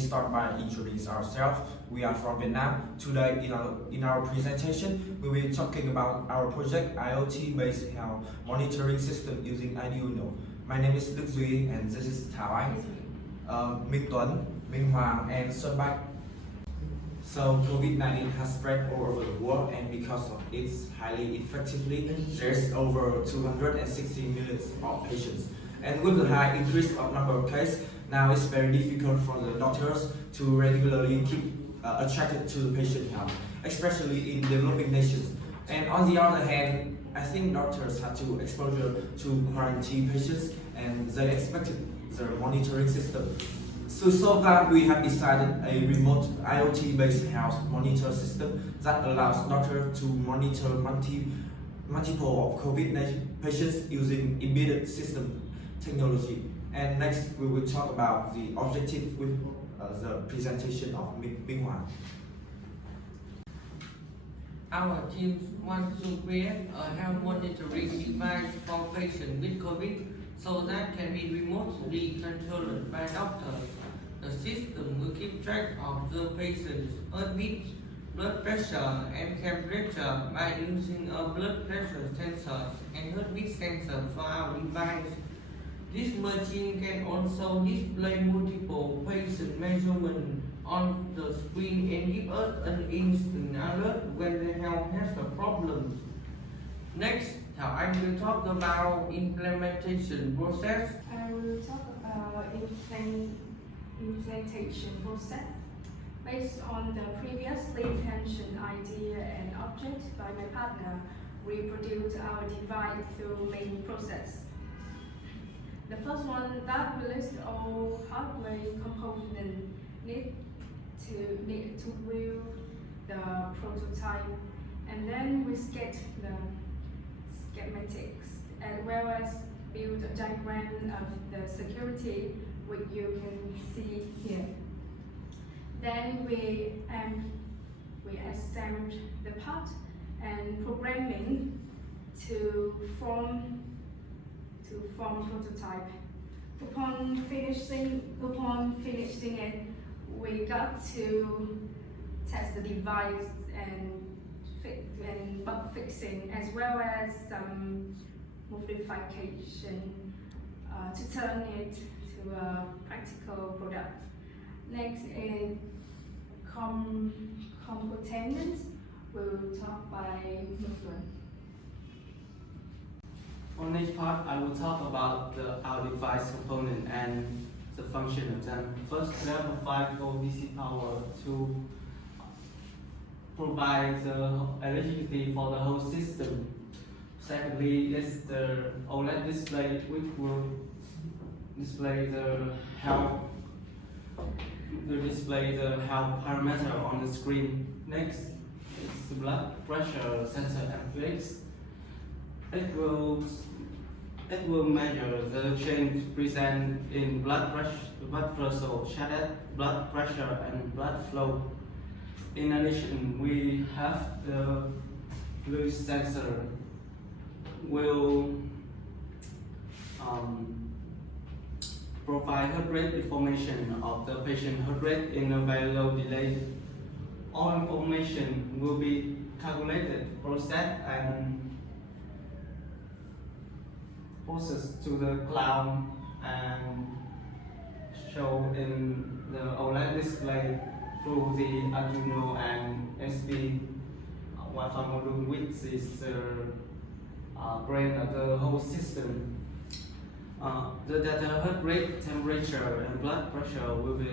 start by introducing ourselves. We are from Vietnam. Today, in our presentation, we will be talking about our project IoT-based health monitoring system using Arduino. My name is Đức Duy, and this is Thảo Anh, Minh Tuấn, Minh Hoàng, and Xuân Bách. So COVID-19 has spread all over the world, and because of its highly effectively, there's over 260 million of patients. And with the high increase of number of cases, now it's very difficult for the doctors to regularly keep attracted to the patient health, especially in developing nations. And on the other hand, I think doctors have to exposure to quarantine patients, and they expected the monitoring system. To solve that, we have decided a remote IoT-based health monitor system that allows doctors to monitor multiple of COVID-19 patients using embedded system technology. And next, we will talk about the objective with the presentation of Minh Hoàng. Our teams want to create a health monitoring device for patients with COVID so that can be remotely controlled by doctors. The system will keep track of the patient's heartbeat, blood pressure, and temperature by using a blood pressure sensor and heartbeat sensor for our device. This machine can also display multiple patient measurements on the screen and give us an instant alert when the health has a problem. Next, Thảo Anh will talk about implementation process. I will talk about implementation process. Based on the previously mentioned idea and object by my partner, we produced our device through main process. The first one that will list all hardware components need to build the prototype, and then we sketch the schematics as well as build a diagram of the security, which you can see here. Then we assemble the part and programming to form prototype. Upon finishing it, we got to test the device and bug fixing, as well as some modification to turn it to a practical product. Next is components. We'll talk by Minh Tuấn. On this part, I will talk about our device component and the function of them. First, we have a 5-volt DC power to provide the electricity for the whole system. Secondly, is the OLED display, which will display the health parameter on the screen. Next is the blood pressure sensor and fix. It will measure the change present in blood vessel, shattered blood pressure, and blood flow. In addition, we have the pulse sensor will provide heart rate information of the patient heart rate in a very low delay. All information will be calculated, processed, and processed to the cloud and shown in the OLED display through the Arduino and USB Wi-Fi module, which is the brain of the whole system. The data heart rate, temperature, and blood pressure will be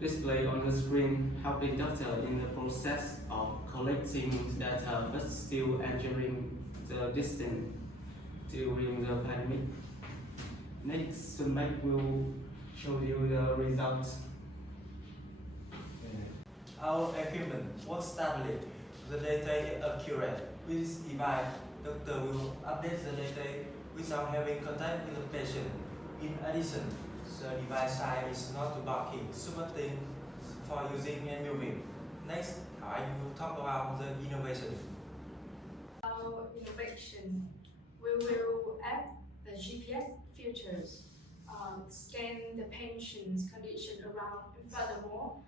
displayed on the screen, helping doctor in the process of collecting data but still ensuring the distance during the pandemic. Next, Mike will show you the results. Our equipment works stably. The data is accurate. With this device, doctor will update the data without having contact with the patient. In addition, the device size is not too bulky, super thin for using and moving. Next, I will talk about the innovation. Our innovation, we will add the GPS features, scan the patient's condition around furthermore,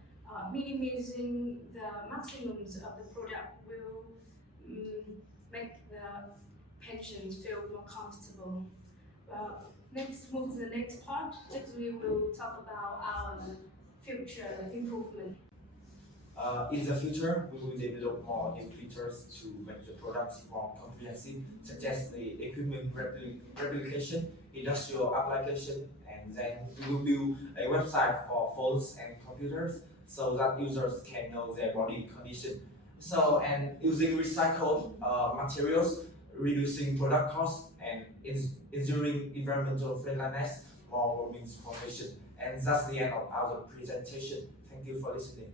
minimizing the maximums of the product will make the patients feel more comfortable. Next, move to the next part. Next, we will talk about our future improvement. In the future, we will develop more new features to make the products more comprehensive, such as the equipment replication, industrial application, and then we will build a website for phones and computers so that users can know their body condition. So, and using recycled materials, reducing product costs, and ensuring environmental friendliness, more means formation. And that's the end of our presentation. Thank you for listening.